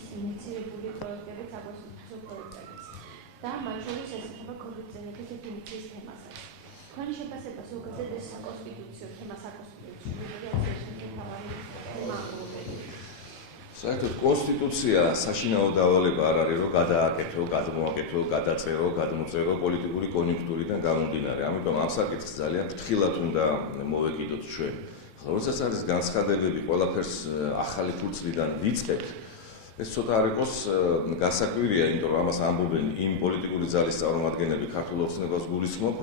მის ინიციირებული პროექტებით, საკონსტიტუციო პროექტებიც. და მათ შორის ესახება ქორწინების დეფინიციის თემასაც. Თქვენი შეფასება ზოგადად ეს საკონსტიტუციო თემა საკონსტიტუციო საერთოდ კონსტიტუცია საშინაო დავალება არ არის, რომ გადააკეთო, გადმოაკეთო, გადაწერო, გადმოწერო პოლიტიკური კონიუნქტურიდან გამომდინარე. ამიტომ ამ საკითხს ძალიან ფრთხილად უნდა მოვეკიდოთ ჩვენ. როდესაც არის განცხადებები, ყველაფერს ახალი ფურცლიდან ვიწყებთ, ეს ცოტა არ იყოს გასაკვირია, იმიტომ რომ ამას ამბობენ იმ პოლიტიკური ძალის წარმომადგენლები ქართულ ოცნებას გულისხმობ,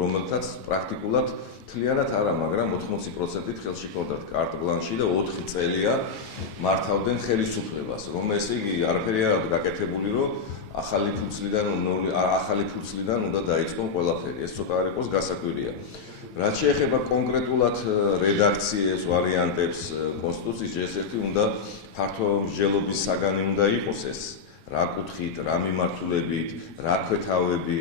რომელთაც პრაქტიკულად თლიანად არა, მაგრამ 80%-ით ხელში ჰქონდათ კარტ ბლანში და 4 წელია მართავდნენ ხელისუფლებას, რომ ესე იგი არაფერი არ აქვს გაკეთებული, რომ ახალი ფურცლიდან უნდა დაიწყონ ყველაფერი. ეს ცოტა არ იყოს გასაკვირია. რაც შეეხება კონკრეტულად რედაქციებს, ვარიანტებს კონსტიტუციის, ერთ-ერთი უნდა ფართომსჯელობის საგანი უნდა იყოს ეს. რა კუთხით, რა მიმართულებით, რა ქვეთავები,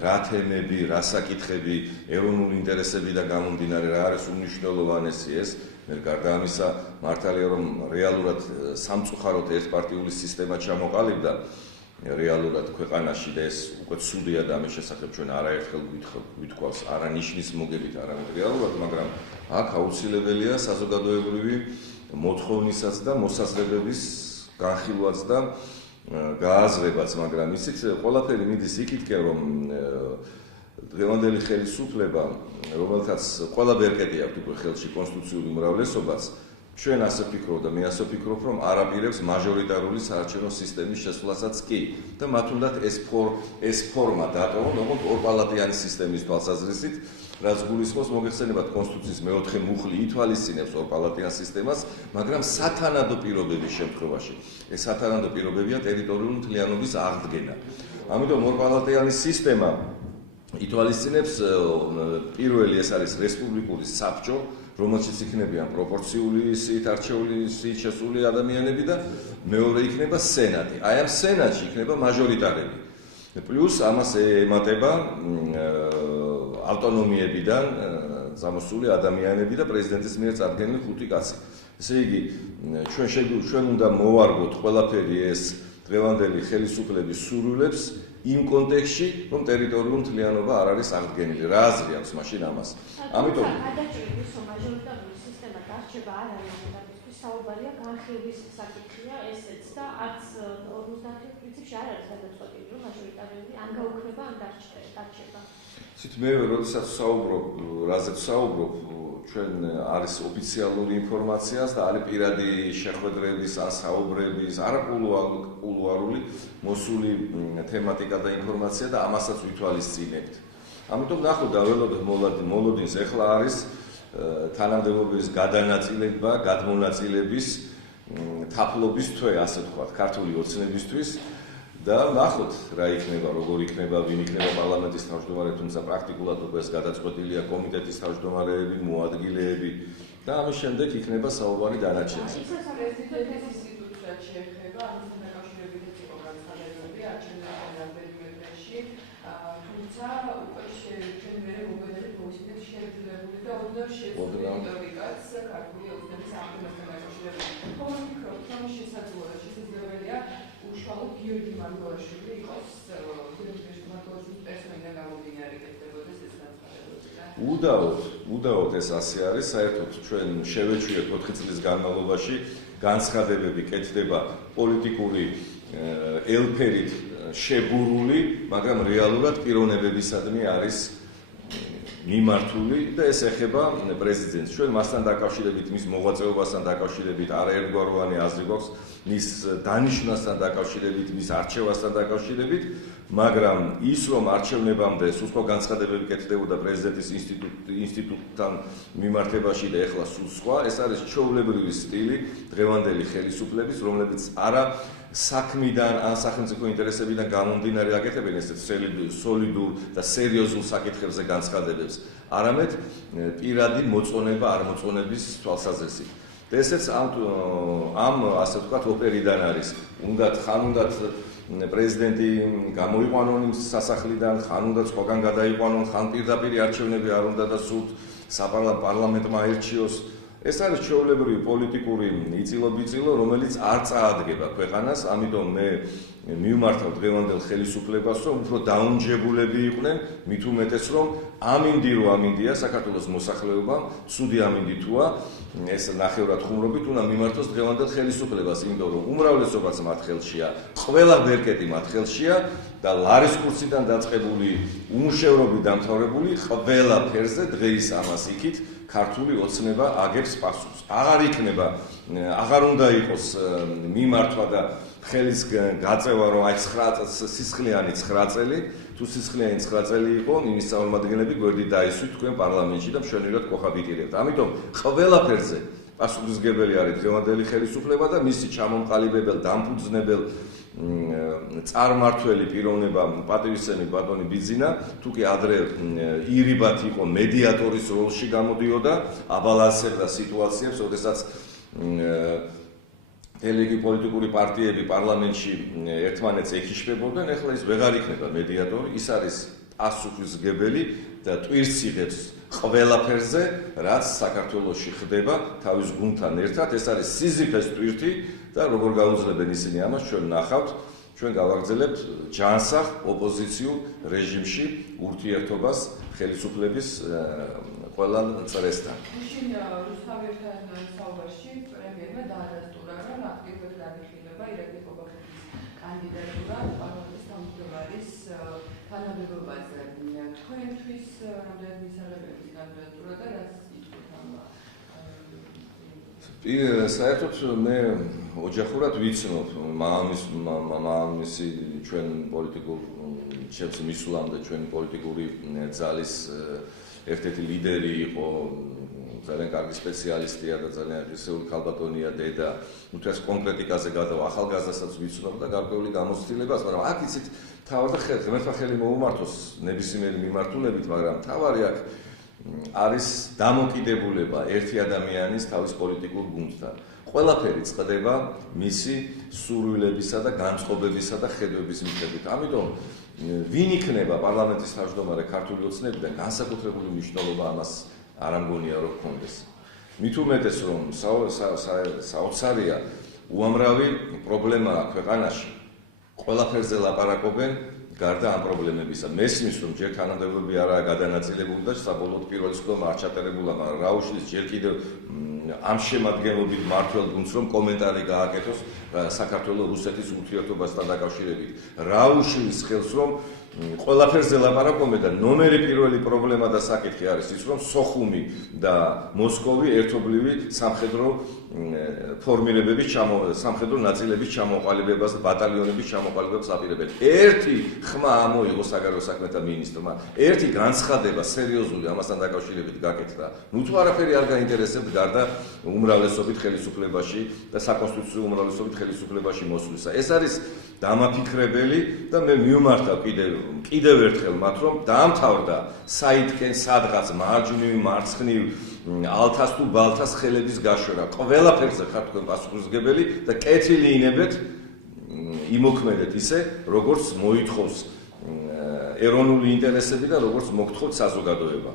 რა თემები, რა საკითხები, ეროვნული ინტერესებიდან გამომდინარე რა არის უმნიშვნელოვანესი ეს. მე გარდა ამისა, მართალია რომ რეალურად სამწუხაროდ ერთპარტიული სისტემა ჩამოყალიბდა რეალურად ქვეყანაში და ეს უკვე ცუდია და ამის შესახებ ჩვენ არაერთხელ გვითხოვს არა ნიშნის მოგებით, არამედ რეალურად, მაგრამ აქ აუცილებელია საზოგადოებრივი მოთხოვნისაც და მოსაზრებების განხილვაც და გააზრებაც, მაგრამ ისიც ყველაფერი მიდის იქითკენ, რომ დღევანდელი ხელისუფლება, რომელთაც ყველა ბერკეტი აქვს უკვე ხელში კონსტიტუციური უმრავლესობაც, ჩვენ ასე ვფიქრობ და მე ასე ვფიქრობ, რომ არ აპირებს მაჟორიტარული საარჩევნო სისტემის შესვლასაც კი და მათ უნდათ ეს ფორმა დატოვონ, როგორც ორპალატიანი სისტემის თვალსაზრისით, რაც გულისხმობს მოგეხსენებათ კონსტიტუციის მეოთხე მუხლი ითვალისწინებს ორპალატიან სისტემას, მაგრამ სათანადო პირობების შემთხვევაში. ეს სათანადო პირობებია ტერიტორიული მთლიანობის აღდგენა. ამიტომ ორპალატიანი სისტემა ითვალისწინებს პირველი ეს არის რესპუბლიკური საბჭო, რომელშიც იქნებიან პროპორციული სიით არჩეული სიით შესული ადამიანები და მეორე იქნება სენატი. აი ამ სენატში იქნება მაჟორიტარები. პლუს ამას ემატება ავტონომიებიდან წამოსული ადამიანები და პრეზიდენტის მიერ წარდგენილი 5 კაცი. ესე იგი, ჩვენ უნდა მოვარგოთ ყველაფერი ეს დღევანდელი ხელისუფლების სურვილებს იმ კონტექსტში, რომ ტერიტორიული მთლიანობა არ არის აღდგენილი. რა აზრი აქვს მაშინ ამას? ამიტომ გადაჭრილი მაჟორიტარული სისტემა დარჩება არ არის ამისთვის საუბარია განხილვის საკითხია ესეც და არც 50 პრინციპში არ არის გადაწყვეტილი, რომ მაჟორიტარული ან გაუქმება, ან დარჩება. ცით მე როდესაც საუბრობ, რაზეც საუბრობ, ჩვენ არის ოფიციალური ინფორმაციას და არის პირადი შეხვედრების, ან საუბრების, არაკულუარული მოსული თემატიკა და ინფორმაცია და ამასაც ვითვალისწინებთ. ამიტომ ნახოთ და ველოდოთ მოლოდინს ეხლა არის თანამდებობის გადანაწილება, გადმონაწილების თაფლობის თვე, ასე ვთქვათ, ქართული ოცნებისთვის და ნახოთ რა იქნება, როგორ იქნება, ვინ იქნება პარლამენტის თავმჯდომარე, თუმცა პრაქტიკულად უკვე ეს გადაწყვეტილია კომიტეტის თავმჯდომარეები, მოადგილეები და ამის შემდეგ იქნება საუბარი დანარჩენზე. პრეზიდენტის ინსტიტუციად შეეხება ამის დაკავშირებით იყო განცხადებები არჩევნების პერიოდში, თუმცა უკვე ჩვენ ვერ მოგედებით მოვისმინეთ შეძლებული და ოდნავ შეძლებული რიტორიკაც ქართული ოცნების აღდგენასთან დაკავშირებით. თქო ვფიქრობთ, რომ შესაძლებელია უშუალოდ გიორგი მარტოვაშვილი იყოს გიორგი მარტოვაშვილის პერსონალიდან გამომდინარე კეთდებოდეს ეს განცხადებები. უდაოდ ეს ასე არის, საერთოდ ჩვენ შევეჩვიეთ 4 წლის განმავლობაში განცხადებები კეთდება პოლიტიკური ელფერით შებურული, მაგრამ რეალურად პიროვნებებისადმი არის მიმართული და ეს ეხება პრეზიდენტს. ჩვენ მასთან დაკავშირებით, მის მოღვაწეობასთან დაკავშირებით არაერთგვაროვანი აზრი გვაქვს, მის დანიშვნასთან დაკავშირებით, მის არჩევასთან დაკავშირებით, მაგრამ ის რომ არჩევნებამდე სულ სხვა განცხადებები კეთდებოდა პრეზიდენტის ინსტიტუტთან მიმართებაში და ეხლა სულ სხვა, ეს არის ჩვეულებრივი სტილი დღევანდელი ხელისუფლების, რომლებიც არა საქმიდან ან სახელმწიფო ინტერესებიდან გამომდინარე აკეთებენ ესეთ სოლიდურ და სერიოზულ საკითხებზე განცხადებებს, არამედ პირადი მოწონება არ მოწონების თვალსაზრისით. და ესეც ამ ასე ვთქვათ ოპერიდან არის. ხან უნდათ პრეზიდენტი გამოიყვანონ იმ სასახლიდან, ხან უნდა სხვაგან გადაიყვანონ, ხან პირდაპირ არჩევნები არ უნდა და სულ საპარლამენტმა აირჩიოს. ეს არის ჩვეულებრივი პოლიტიკური იწილო-ბიწილო, რომელიც არ წაადგება ქვეყანას, ამიტომ მე მივმართავ დღევანდელ ხელისუფლებას, რომ უფრო დაუნჯებულები იყვნენ, მით უმეტეს რომ ამინდია საქართველოს მოსახლეობამ, ცუდი ამინდი თუა, ეს ნახევრად ხუმრობით უნდა მიმართოს დღევანდელ ხელისუფლებას, იმიტომ რომ უმრავლესობაც მათ ხელშია, ყველა ბერკეტი მათ ხელშია და ლარის კურსიდან დაწყებული უმუშევრობით დამთავრებული ყველა ფერზე დღეის ამას იქით ქართული ოცნება აგებს პასუხს. აღარ უნდა იყოს მიმართვა და ხელის გაწევა, რომ აი 9 სისხლიანი 9 წელი, თუ სისხლიანი 9 წელი იყო, იმის წარმომადგენლები გვერდით დაისვით თქვენ პარლამენტში და მშვენივრად გოხაბიტირებთ. ამიტომ ყველაფერზე პასუხისმგებელი არის დღევანდელი ხელისუფლება და მისი ჩამომყალიბებელ, დამფუძნებელ წარმართველი პიროვნება პატივისცემი ბატონი ბიძინა, თუ კი ადრე ირიბათ იყო მედიატორის როლში გამოდიოდა, აბალანსებდა სიტუაციებს, როდესაც ელეგი პოლიტიკური პარტიები პარლამენტში ერთმანეთს ეკიშფებოდნენ, ახლა ის ვეღარ იქნება მედიატორი, ის არის პასუხისმგებელი და ტვირთს იღებს ყველაფერზე, რაც საქართველოში ხდება თავის გუნდთან ერთად, ეს არის სიზიფეს ტვირთი და როგორ გაუძლებენ ისინი ამას ჩვენ ნახავთ, ჩვენ გავაგრძელებთ ჯანსაღ ოპოზიციურ რეჟიმში ურთიერთობას ხელისუფლების ყველა წრესთან. რუსთავებთან საუბარში პრემიერმა დაადასტურა, რომ აქტიურად განიხილება ირაკლი ყობახეთის კანდიდატურა პარლამენტის თავმჯდომარის თანამდებობაზე. თქვენთვის რამდენად მისაღებების კანდიდატურა და რაც იტყვით ამ საერთოდ მე ოჯახურად ვიცნობ მამამისი ჩვენ პოლიტიკურ ჩემს მისვლამდე ჩვენი პოლიტიკური ძალის ერთ-ერთი ლიდერი იყო, ძალიან კარგი სპეციალისტია და ძალიან აგრესიული ქალბატონია დედა. თუ ეს კონკრეტიკაზე გადავა, ახალგაზრდასაც ვიცნობ და გარკვეული გამოცდილებას, მაგრამ აქ იცით თავად ღმერთმა ხელი მოუმართოს ნებისმიერი მიმართულებით, მაგრამ თავარი აქ არის დამოკიდებულება ერთი ადამიანის თავის პოლიტიკურ გუნდთან. ყველაფერი წყდება მისი სურვილებისა და განწყობებისა და ხედვების მიხედვით. ამიტომ ვინ იქნება პარლამენტის თავმჯდომარე ქართული ოცნებიდან, განსაკუთრებული მნიშვნელობა ამას არ ამგონია რომ გქონდეს. მით უმეტეს რომ საოცარია უამრავი პრობლემაა ქვეყანაში. ყველაფერზე ლაპარაკობენ გარდა ამ პრობლემებისა. მესმის რომ ჯერ თანამდებობები არაა გადანაწილებული და საბოლოოდ პირველი სხდომა არ ჩატარებულა, მაგრამ რა უშლის ჯერ კიდევ ამ შემადგენლობით მმართველ გუნდს რომ კომენტარი გააკეთოს საქართველოს რუსეთის ურთიერთობასთან დაკავშირებით. რა უშლის ხელს რომ ყველაფერზე ლაპარაკობენ და ნომერი პირველი პრობლემა და საკითხი არის ის რომ სოხუმი და მოსკოვი ერთობლივი სამხედრო ფორმირებების სამხედრო ნაწილების ჩამოყალიბებას და ბატალიონების ჩამოყალიბებას აპირებენ. ერთი ხმა ამოიღო საგარეო საქმეთა მინისტრმა, ერთი განცხადება სერიოზული ამასთან დაკავშირებით გაკეთდა. ნუ თუ არაფერი არ გაინტერესებთ გარდა უმრავლესობით ხელისუფლებაში და საკონსტიტუციო უმრავლესობით ხელისუფლებაში მოსვლისა. ეს არის დამაფიქრებელი და მე მივმართავ კიდევ ერთხელ მათ რომ დაამთავრდა საითკენ სადღაც მარჯვნივ მარცხნივ ალთას თუ ბალთას ხელების გაშვერა. ყველაფერზე ხართ თქვენ პასუხისმგებელი და კეთილი ინებეთ იმოქმედეთ ისე, როგორც მოითხოვს ეროვნული ინტერესები და როგორც მოგთხოვთ საზოგადოება.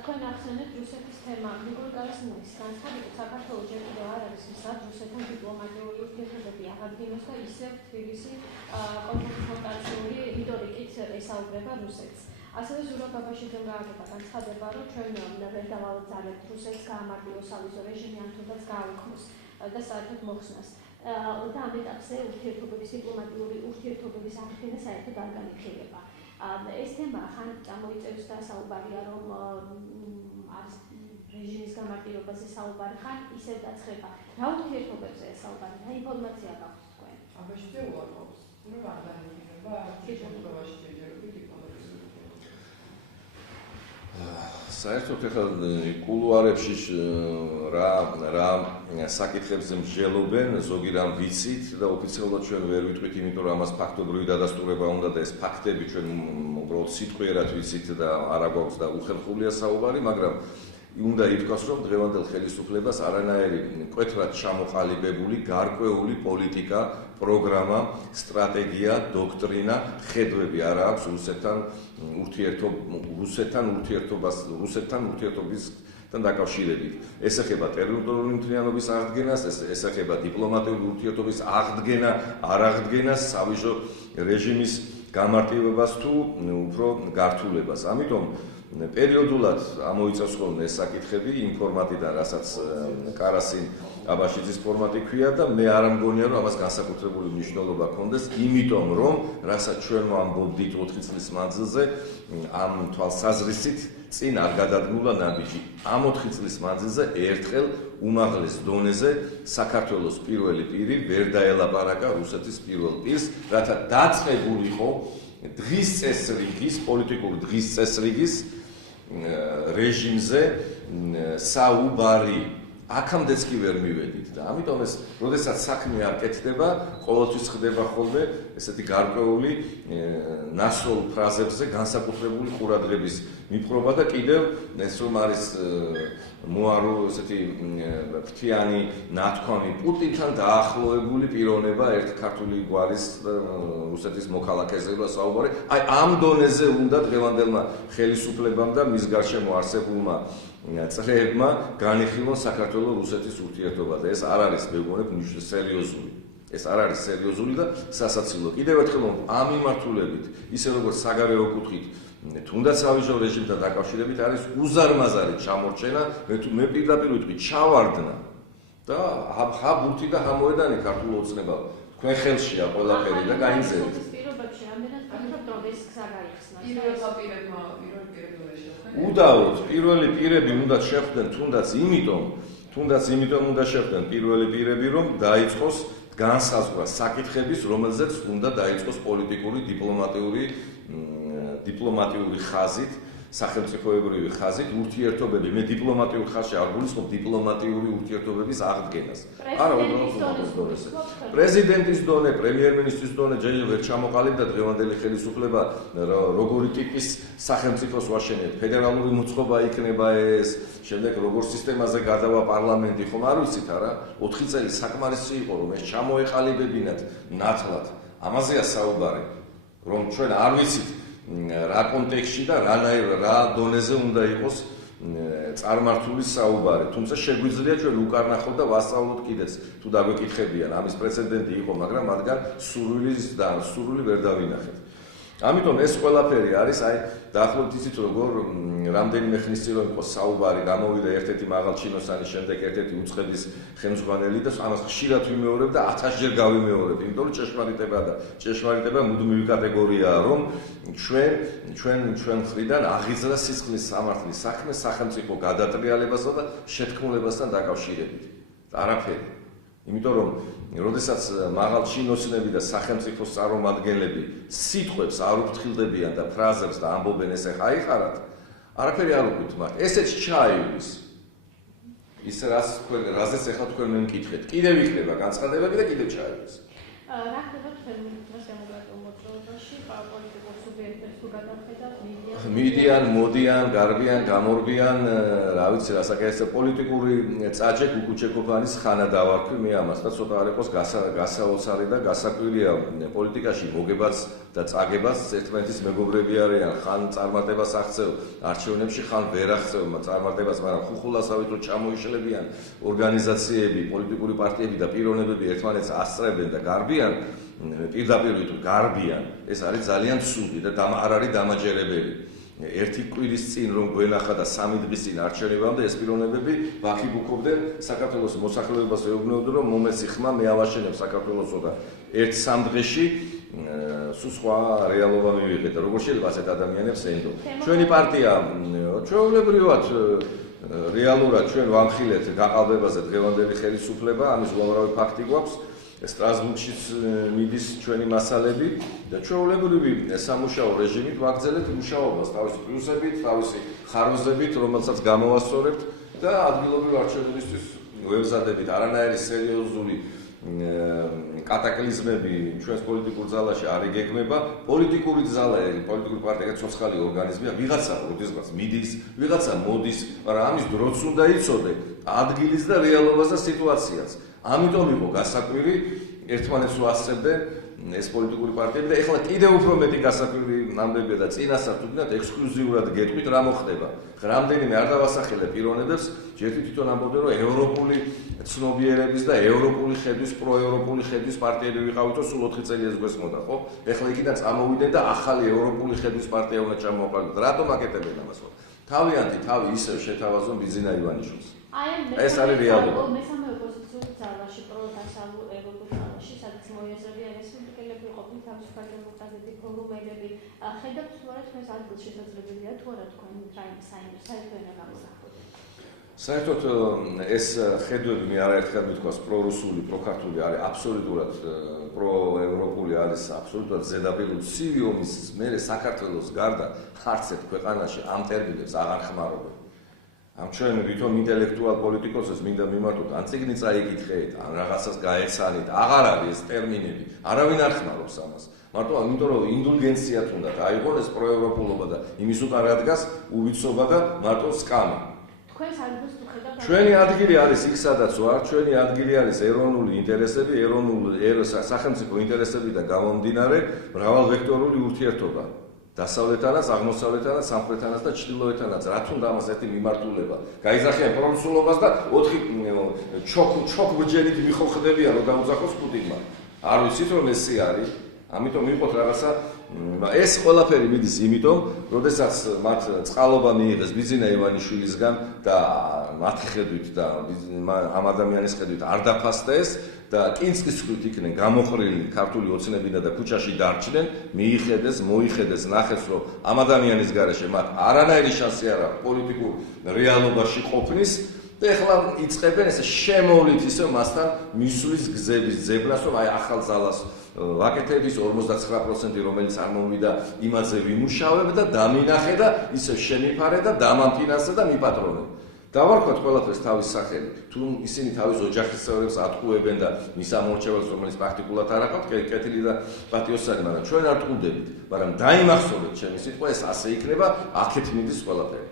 თქვენ ახსენეთ რუსეთის თემა. გრიგორ კარასინოვის განცხადებით, საქართველოს ჯერ კიდევ არ არის მისად რუსეთთან დიპლომატიური ურთიერთობები აღადგინოს და ისევ თბილისი კონფრონტაციული რიტორიკით ესაუბრება რუსეთს. ასევე ზურაბ ბაბაშიძემ გააკეთა განცხადება, რომ ჩვენ ვერ დავალძარებთ რუსეთს გაამარტივოს სავიზო რეჟიმი, ან თუნდაც გააუქმოს და საერთოდ მოხსნას. და ამ ეტაპზე ურთიერთობების დიპლომატიური ურთიერთობების აღდგენა საერთოდ არ განიხილება. ეს თემა ხან წამოიწევს და საუბარია, რომ არის რეჟიმის გამარტივებაზე საუბარი, ხან ისევ დაცხება. რა ურთიერთობებზე საუბარი, რა ინფორმაცია გაქვთ თქვენ? აბაშიძე უარყოფს, რომ არ განიხილება შეჯერებაში ჯერჯერობით დიპლომატიური ურთიერთობები. საერთოდ ახლა კულუარებში რა საკითხებზე მსჯელობენ, ზოგი რამ ვიცით და ოფიციალურად ჩვენ ვერ ვიტყვით, იმიტომ რომ ამას ფაქტობრივი დადასტურება უნდა და ეს ფაქტები ჩვენ უბრალოდ სიტყვიერად ვიცით და არა გვაქვს და უხერხულია საუბარი, მაგრამ უნდა ითქვას, რომ დღევანდელ ხელისუფლებას არანაირი მკვეთრად ჩამოყალიბებული გარკვეული პოლიტიკა, პროგრამა, სტრატეგია, დოქტრინა, ხედვები არ აქვს რუსეთთან ურთიერთობის დაკავშირებით. ეს ეხება ტერიტორიული მთლიანობის აღდგენას, ეს ეხება დიპლომატიური ურთიერთობის აღდგენა, არაღდგენას, სავიჟო რეჟიმის გამარტივებას თუ უფრო გართულებას. ამიტომ პერიოდულად ამოიწევს ხოლმე ეს საკითხები იმ ფორმატიდან, რასაც კარასინ აბაშიძის ფორმატი ქვია და მე არ მგონია, რომ ამას განსაკუთრებული მნიშვნელობა ჰქონდეს, იმიტომ რომ რასაც ჩვენ ვამბობდით 4 წლის მანძილზე, ამ თვალსაზრისით წინ არ გადადგმულა ნაბიჯი. ამ 4 წლის მანძილზე ერთხელ უმაღლეს დონეზე საქართველოს პირველი პირი ვერ დაელაპარაკა რუსეთის პირველ პირს, რათა დაწყებულიყო დღის წესრიგის, პოლიტიკური დღის წესრიგის რეჟიმზე საუბარი. აქამდეც კი ვერ მივედით და ამიტომ ეს, როდესაც საქმე არ კეთდება, ყოველთვის ხდება ხოლმე ესეთი გარკვეული ნასროლ ფრაზებზე განსაკუთრებული ყურადღების მიპყრობა და კიდევ ეს რომ არის მოარო ესეთი ფრთიანი ნათქვამი პუტინთან დაახლოებული პიროვნება ერთ ქართული გვარის რუსეთის მოქალაქეზე საუბარი. აი ამ დონეზე უნდა დღევანდელმა ხელისუფლებამ და მის გარშემო არსებულმა წრეებმა განიხილონ საქართველოს-რუსეთის ურთიერთობა და ეს არ არის მეგონებ სერიოზული. ეს არ არის სერიოზული და სასაცილო. კიდევ ერთხელ ამ მიმართულებით, ისე როგორც საგარეო კუთხით, თუნდაც სავიჟო რეჟიმთან დაკავშირებით არის უზარმაზარი ჩამორჩენა, მე პირდაპირ ვიტყვი, ჩავარდნა და ბურთი და მოედანი ქართულ ოცნებად. თქვენ ხელშია ყველაფერი და გაიგზავნეთ. პირობებში რამდენად ფიქრობთ, რომ ეს გზა გაიხსნა? უდაოდ პირველი პირები უნდა შეხვდნენ თუნდაც იმიტომ უნდა შეხვდნენ პირველი პირები, რომ დაიწყოს განსაზღვრა საკითხების, რომელზეც უნდა დაიწყოს პოლიტიკური, დიპლომატიური ხაზით, სახელმწიფოებრივი ხაზით ურთიერთობები. მე დიპლომატიურ ხაზში არ გულისხმობ დიპლომატიური ურთიერთობების აღდგენას. არა, უბრალოდ პრეზიდენტის დონე, პრემიერ-მინისტრის დონე ჯერ ჩამოყალიბდა დღევანდელი ხელისუფლება როგორი ტიპის სახელმწიფოს ვაშენებთ, ფედერალური მოწყობა იქნება ეს, შემდეგ როგორ სისტემაზე გადავა პარლამენტი, ხომ არ ვიცით არა? 4 წელი საკმარისი იყო, რომ ეს ჩამოეყალიბებინათ ნათლად. ამაზეა საუბარი, რომ ჩვენ არ ვიცით რა კონტექსტში და რა დონეზე უნდა იყოს წარმართული საუბარი. თუმცა შეგვიძლია ჩვენ უკარნახოთ და ვასწავლოთ კიდეც, თუ დაგვეკითხებიან. ამის პრეცედენტი იყო, მაგრამ მათგან სურვილი ვერ დავინახეთ. ამიტომ ეს ყველაფერი არის, აი დაახლოებით ისიც როგორ რამდენიმე ხნის წინ იყო საუბარი, გამოვიდა ერთ-ერთი მაღალჩინოსანი, შემდეგ ერთ-ერთი უწყების ხელმძღვანელი და ამას ხშირად ვიმეორებ და 1000-ჯერ გავიმეორებ, იმიტომ რომ ჭეშმარიტება მუდმივი კატეგორიაა, რომ ჩვენ მხრიდან აღიძრა სისხლის სამართლის საქმე სახელმწიფო გადატრიალებასა და შეთქმულებასთან დაკავშირებით. არაფერი. იმიტომ რომ როდესაც მაღალჩინოსნები და სახელმწიფოს წარმომადგენლები სიტყვებს არ უფრთხილდებიან და ფრაზებს და ამბობენ ესე ხაიხარად, არაფერი არ უყვით მათ. ესეც ჩაივლის. ის რაზეც ახლა თქვენ მე მკითხეთ. კიდევ იქნება განცხადებები და კიდევ ჩაივლის. რა ხდება თქვენ დემოკრატიულ მოძრაობაში, პოლიტიკურ სუბიექტებს თუ გადავხედავთ, მიდიან, მოდიან, გარბიან, გამორბიან, რა ვიცი, რასაკეთებს პოლიტიკური წაჯე კუკუჩეკოფანის ხანა დავარქვი მე ამას და ცოტა არ იყოს გასაოცარი და გასაკვირია პოლიტიკაში მოგებაც და წაგებაც ერთმანეთის მეგობრები არიან, ხან წარმატებას აღწევ არჩევნებში, ხან ვერ აღწევ წარმატებას, მაგრამ ხუხულასავით რომ ჩამოიშლებიან ორგანიზაციები, პოლიტიკური პარტიები და პიროვნებები ერთმანეთს ასწრებენ და გარბიან, პირდაპირ ვიტყვი, გარბიან. ეს არის ძალიან ცუდი და არ არის დამაჯერებელი. ერთი კვირის წინ რომ გვენახა და 3 დღის წინ არჩევნებამდე ეს პიროვნებები ვაქიბუქობდნენ საქართველოს მოსახლეობას ეუბნებოდნენ, რომ მომეცი ხმა მე ავაშენებ საქართველოსო და 1-3 დღეში სულ სხვა რეალობა მივიღეთ და როგორ შეიძლება ასეთ ადამიანებს ენდო. ჩვენი პარტია ჩვეულებრივად რეალურად ჩვენ ვამხილეთ გაყალბებაზე დღევანდელი ხელისუფლება, ამის უამრავი ფაქტი გვაქვს. სტრასბურგშიც მიდის ჩვენი მასალები და ჩვეულებრივი სამუშაო რეჟიმით ვაგრძელებთ მუშაობას თავისი პლუსებით, თავისი ხარვეზებით, რომელსაც გამოვასწორებთ და ადგილობრივ არჩევნებისთვის ვემზადებით. არანაირი სერიოზული კატაკლიზმები ჩვენს პოლიტიკურ ძალაში არ იგეგმება. პოლიტიკური ძალა, პოლიტიკური პარტია ცოცხალი ორგანიზმია, ვიღაცა როდესღაც მიდის, ვიღაცა მოდის, მაგრამ ამის დროც უნდა იცოდე ადგილის და რეალობას და სიტუაციას. ამიტომ იყო გასაკვირი ერთმანეთს ვასწრებდნენ ეს პოლიტიკური პარტიები და ეხლა კიდევ უფრო მეტი გასაკვირი ამბებია და წინასწარ თუნდაც ექსკლუზიურად გეტყვით რა მოხდება. რამდენიმე არ დავასახელებ პიროვნებებს, ჯერ თვითონ ამბობდნენ რომ ევროპული ცნობიერების და ევროპული ხედვის, პროევროპული ხედვის პარტიები ვიყავით, სულ 4 წელი ეს გვესმოდა, ხო? ეხლა იქიდან წამოვიდნენ და ახალი ევროპული ხედვის პარტია უნდა ჩამოაყალიბოთ. რატომ აკეთებენ ამას? თავიანთი თავი ისევ შეთავაზონ ბიზინა ივანიშვილს. ეს არის რეალობა. მესამე ოპოზიციური ძალაში, პროდასალურ ევროპულ ძალაში, სადაც მოიაზრებიან რესპუბლიკელები, ყოფილი თავისუფალი დემოკრატები, ფორუმელები, ხედავთ თუ არა თქვენს ადგილს შესაძლებელია თუ არა თქვენ რაიმე საერთო ენა გამოსახოთ. საერთოდ ეს ხედვები მე არაერთხელ მithქვას პრორუსული, პროქართული არის აბსოლუტურად პროევროპული არის აბსოლუტურად ზედაპირული ცივი ომის მერე საქართველოს გარდა არც ერთ ქვეყანაში ამ ტერმინებს აღარ ხმარობენ. ამ ჩვენ ვითომ ინტელექტუალ პოლიტიკოსებს მინდა მიმართოთ, ან წიგნი წაიკითხეთ, ან რაღაცას გაეცანით, აღარ არის ეს ტერმინები, არავინ არ ხმარობს ამას. მარტო ამიტომ რომ ინდულგენციათ უნდა დაიღონ ეს პროევროპულობა და იმის უკან რადგას უვიცობა და მარტო სკამი. თქვენს ადგილს თუ ხედავთ, ჩვენი ადგილი არის იქ სადაც ვარ, ჩვენი ადგილი არის ეროვნული ინტერესები, სახელმწიფო ინტერესებიდან გამომდინარე მრავალვექტორული ურთიერთობა. დასავლეთთანაც, აღმოსავლეთთანაც, სამხრეთთანაც და ჩრდილოეთთანაც. რა თუნდა ამას ერთი მიმართულება. გაიზახიან პრორუსულობას და 4 ჩოქ-ბრჯენით მიხოხდებიან რომ დაუძახოს პუტინმა. არ ვიცით რომ ესე არის. ამიტომ ვიყოთ რაღაცა ეს ყველაფერი მიდის იმიტომ, როდესაც მათ წყალობა მიიღეს ბიზინა ივანიშვილისგან და მათი ხედვით და ამ ადამიანის ხედვით არ დაფასდა ეს და კინწყის ხვით იქნენ გამოხრილი ქართული ოცნებინა და ქუჩაში დარჩნენ, მიიხედეს, მოიხედეს, ნახეს რომ ამ ადამიანის გარეშე მათ არანაირი შანსი არ აქვს პოლიტიკურ რეალობაში ყოფნის და ეხლა იწყებენ ეს შემოვლით ისე მასთან მისვლის გზების ძებნას, რომ აი ახალ ძალას ვაკეთების 59% რომელიც არ მომვიდა იმაზე ვიმუშავებ და დამინახე და ისე შემიფარე და დამამფინანსე და მიპატრონე. დავარქვათ ყველაფერს თავის სახელი. თუ ისინი თავის ოჯახის წევრებს ატყუებენ და მის ამორჩევალს რომელიც პრაქტიკულად არ აყავთ, კეთილი და პატიოსანი, მაგრამ ჩვენ არ ტყუდებით, მაგრამ დაიმახსოვრეთ ჩემი სიტყვა, ეს ასე იქნება, აქეთ მიდის ყველაფერი.